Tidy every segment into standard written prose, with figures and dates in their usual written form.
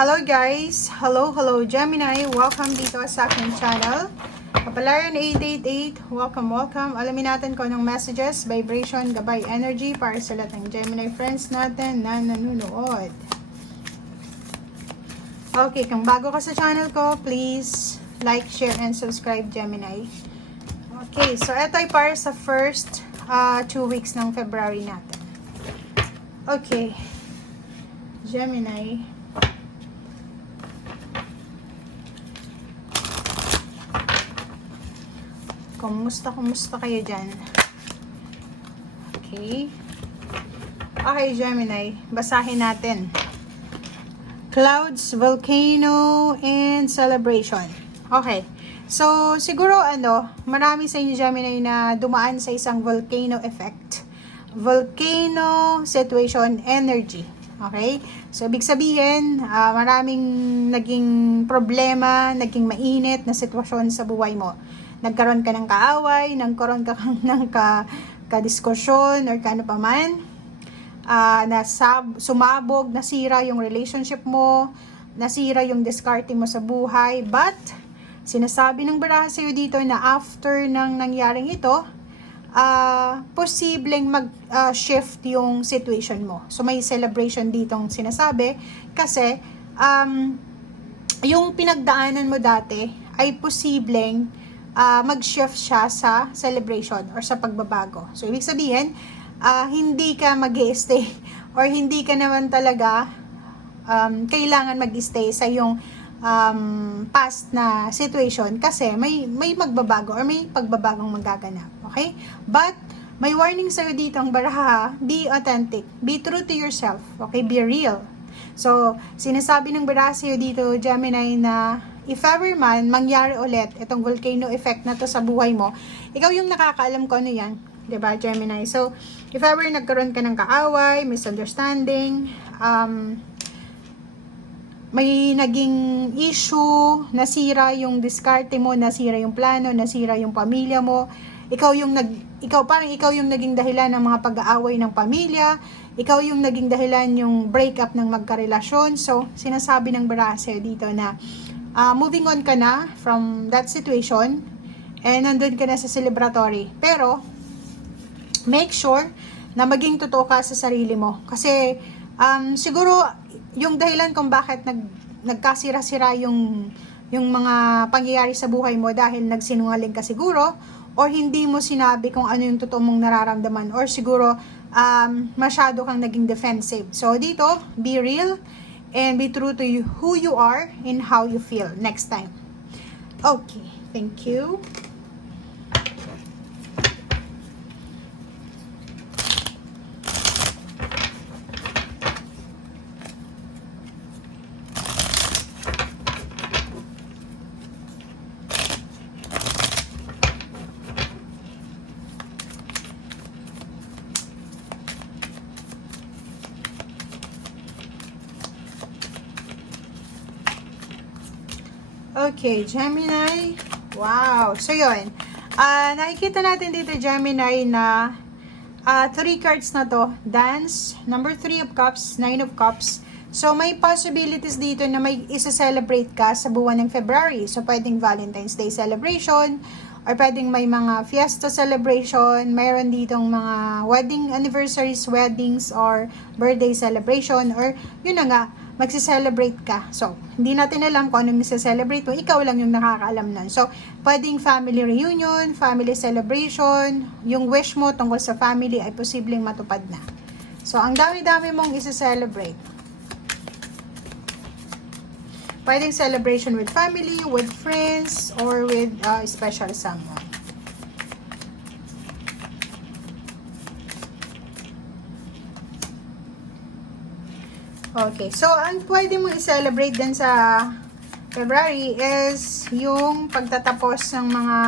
Hello guys! Hello Gemini! Welcome dito sa aking channel. Kapalaran 888, welcome. Alamin natin kung anong messages, vibration, gabay, energy para sa lahat ng Gemini friends natin na nanonood. Okay, kung bago ka sa channel ko, please like, share, and subscribe Gemini. Okay, so ito ay para sa first 2 weeks ng February natin. Okay, Gemini. Kumusta kayo dyan? Okay. Okay, Gemini. Basahin natin. Clouds, volcano, and celebration. Okay. So, siguro marami sa inyo Gemini na dumaan sa isang volcano effect. Volcano situation energy. Okay? So, ibig sabihin, maraming naging problema, naging mainit na sitwasyon sa buhay mo. Nagkaroon ka ng kaaway, nagkaroon ka ng kadiskusyon or kano pa man, sumabog, nasira yung relationship mo, nasira yung discarding mo sa buhay. But, sinasabi ng baraha sa'yo dito na after ng nangyaring ito, posibleng mag-shift yung situation mo. So, may celebration ditong sinasabi kasi yung pinagdaanan mo dati ay posibleng mag-shift siya sa celebration or sa pagbabago. So, ibig sabihin, hindi ka mag-i-stay or hindi ka naman talaga kailangan mag-stay sa yung past na situation kasi may magbabago or may pagbabagong magaganap. Okay? But, may warning sa'yo dito ang baraha, be authentic, be true to yourself. Okay? Be real. So, sinasabi ng baraha sa'yo dito, Gemini, na if ever man mangyari ulit itong volcano effect na to sa buhay mo, ikaw yung nakakaalam ko ano yan, 'di ba, Gemini? So, if ever nagkaroon ka ng kaaway, misunderstanding, may naging issue, nasira yung diskarte mo, nasira yung plano, nasira yung pamilya mo, ikaw yung naging dahilan ng mga pag-aaway ng pamilya, ikaw yung naging dahilan yung breakup ng magkarelasyon. So, sinasabi ng baraha sa'yo dito na moving on ka na from that situation and nandun ka na sa celebratory. Pero, make sure na maging totoo ka sa sarili mo. Kasi, siguro, yung dahilan kung bakit nagkasira-sira yung mga pangyayari sa buhay mo dahil nagsinungaling ka siguro, or hindi mo sinabi kung ano yung totoo mong nararamdaman, or siguro, masyado kang naging defensive. So, dito, be real, and be true to you, who you are and how you feel next time. Okay, thank you. Okay, Gemini. Wow. So, yun. Nakikita natin dito, Gemini, na 3 cards na to. Dance, number 3 of Cups, 9 of Cups. So, may possibilities dito na may isa-celebrate ka sa buwan ng February. So, pwedeng Valentine's Day celebration, or pwedeng may mga fiesta celebration, mayroon ditong mga wedding anniversaries, weddings, or birthday celebration, or yun na nga, magse-celebrate ka. So, hindi natin alam kung anong magse-celebrate mo, ikaw lang yung nakakaalam nun. So, pwedeng family reunion, family celebration, yung wish mo tungkol sa family ay posibleng matupad na. So, ang dami-dami mong isa-celebrate. Pwedeng celebration with family, with friends, or with special someone. Okay, so ang pwede mong i-celebrate din sa February is yung pagtatapos ng mga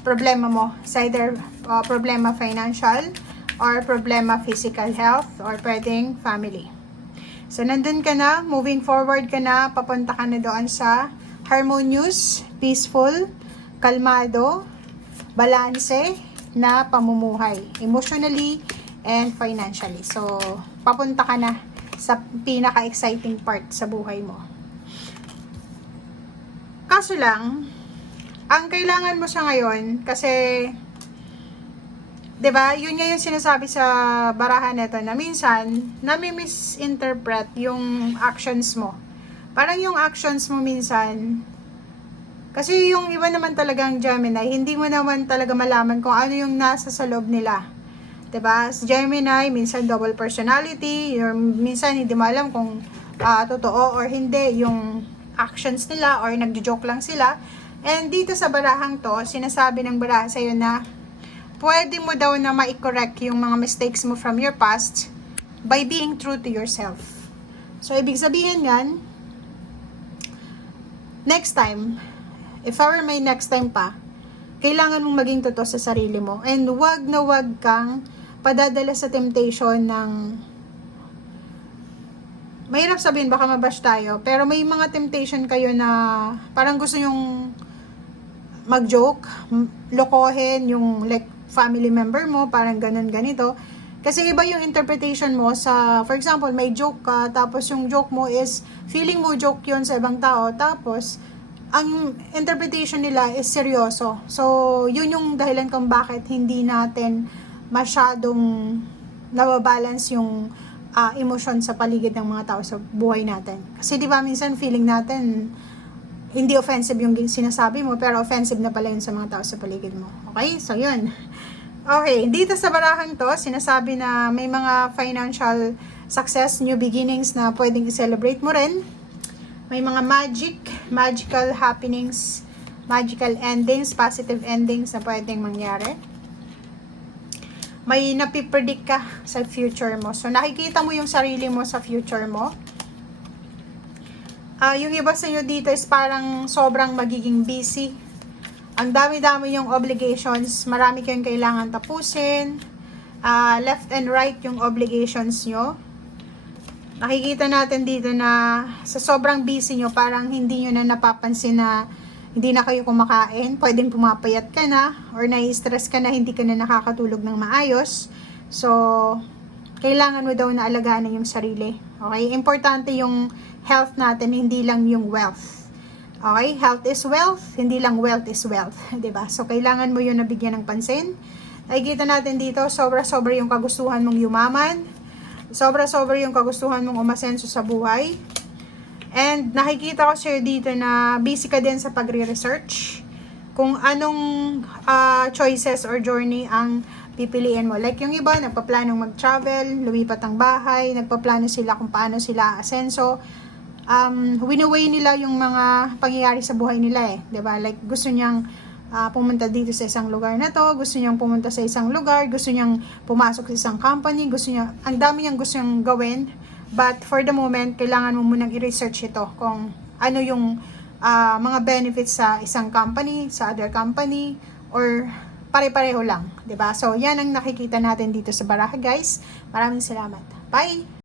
problema mo. It's either problema financial, or problema physical health, or pwedeng family. So, nandun ka na, moving forward ka na, papunta ka na doon sa harmonious, peaceful, kalmado, balanse na pamumuhay, emotionally and financially. So, papunta ka na sa pinaka-exciting part sa buhay mo. Kaso lang, ang kailangan mo sa ngayon, kasi 'di ba? Yun nga yung sinasabi sa barahan nito na minsan nami-misinterpret yung actions mo. Parang yung actions mo minsan, kasi yung iba naman talagang Gemini, hindi mo naman talaga malaman kung ano yung nasa sa loob nila. 'Di ba? Sa Gemini, minsan double personality, or minsan hindi mo alam kung totoo or hindi yung actions nila, or nagjo-joke lang sila. And dito sa barahang to, sinasabi ng baraha sa'yo na pwede mo daw na ma-correct yung mga mistakes mo from your past by being true to yourself. So, ibig sabihin yan, next time, if ever may next time pa, kailangan mong maging totoo sa sarili mo. And wag na wag kang padadala sa temptation ng, mahirap sabihin, baka mabash tayo, pero may mga temptation kayo na parang gusto nyong mag-joke, lokohin yung like family member mo, parang ganun ganito. Kasi iba yung interpretation mo sa, for example, may joke ka, tapos yung joke mo is, feeling mo joke yun sa ibang tao, tapos, ang interpretation nila is seryoso. So, yun yung dahilan kung bakit hindi natin masyadong nababalance yung emosyon sa paligid ng mga tao sa buhay natin. Kasi di ba minsan feeling natin, hindi offensive yung sinasabi mo, pero offensive na pala yun sa mga tao sa paligid mo. Okay? So, yun. Okay, dito sa barahang to, sinasabi na may mga financial success, new beginnings na pwedeng i-celebrate mo rin. May mga magical happenings, magical endings, positive endings na pwedeng mangyari. May napipredict ka sa future mo. So, nakikita mo yung sarili mo sa future mo. Yung iba sa inyo dito is parang sobrang magiging busy. Ang dami-dami yung obligations, marami kayong kailangan tapusin. Left and right yung obligations nyo. Nakikita natin dito na sa sobrang busy nyo, parang hindi nyo na napapansin na hindi na kayo kumakain. Pwedeng pumapayat ka na, or nai-stress ka na, hindi ka na nakakatulog ng maayos. So, kailangan mo daw na alagaan yung sarili. Okay? Importante yung health natin, hindi lang yung wealth. Okay? Health is wealth, hindi lang wealth is wealth. 'Di ba? So, kailangan mo yun na bigyan ng pansin. Nakikita natin dito, sobra-sobra yung kagustuhan mong yumaman. Sobra-sobra yung kagustuhan mong umasenso sa buhay. And nakikita ko sa'yo dito na busy ka din sa pagre-research kung anong choices or journey ang pipiliin mo. Like yung iba, nagpaplanong mag-travel, lumipat ang bahay, nagpaplano sila kung paano sila asenso. Winaway nila yung mga pangyayari sa buhay nila eh. 'Di ba? Like gusto niyang pumunta dito sa isang lugar na to, gusto niyang pumunta sa isang lugar, gusto niyang pumasok sa isang company, gusto niya, ang dami niyang gusto niyang gawin. But for the moment, kailangan mo munang i-research ito kung ano yung mga benefits sa isang company, sa other company, or pare-pareho lang, 'di ba? So, yan ang nakikita natin dito sa baraha, guys. Maraming salamat. Bye!